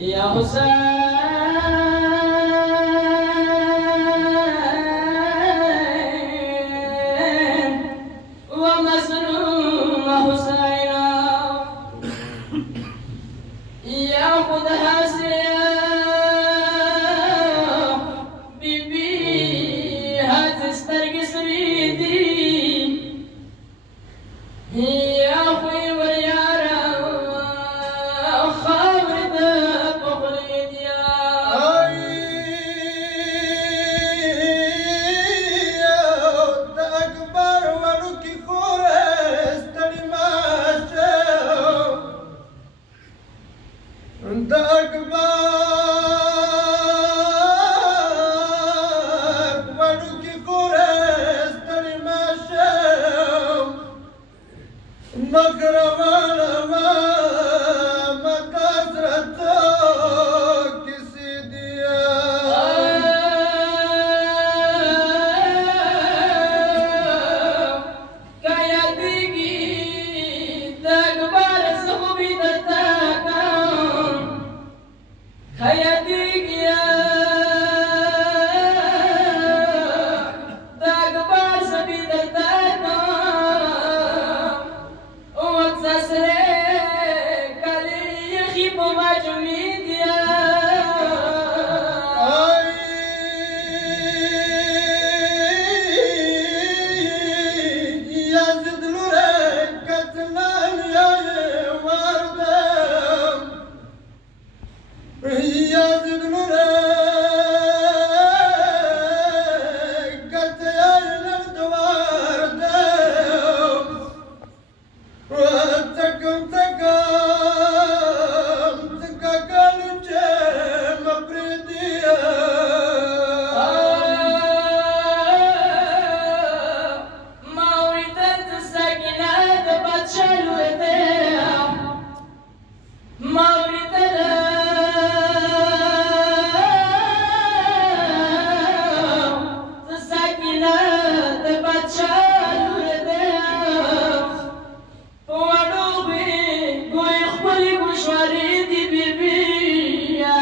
يا حسين ومظلوم حسينا ياخذ هاسيا بيبي هتسترقص ريدي يا اخوي واليارا خابر بقليد يا أكبر ولكي خورس تلماشو أنت أكبر ولكي خورس تلماشو مكرمانا ما متاسرتو كسي ديا كايا ديجي تكبر صحبي تتاكم كايا ديجي يا تكبر صحبي تتاكم وتسرق علي يخيب مجميد يا يزيد لورك كتنان يا وردم يزيد لورك كتنان وردم وتكم تكالو جيم بريديا ما ولدت السكينة بتشل وديها ما ولدت السكينة بتشل وديها ودوبي ويخبري بشواريدي بيبيا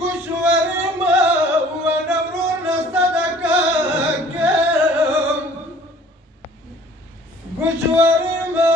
قشورما ونورنا صدقاكم قشورما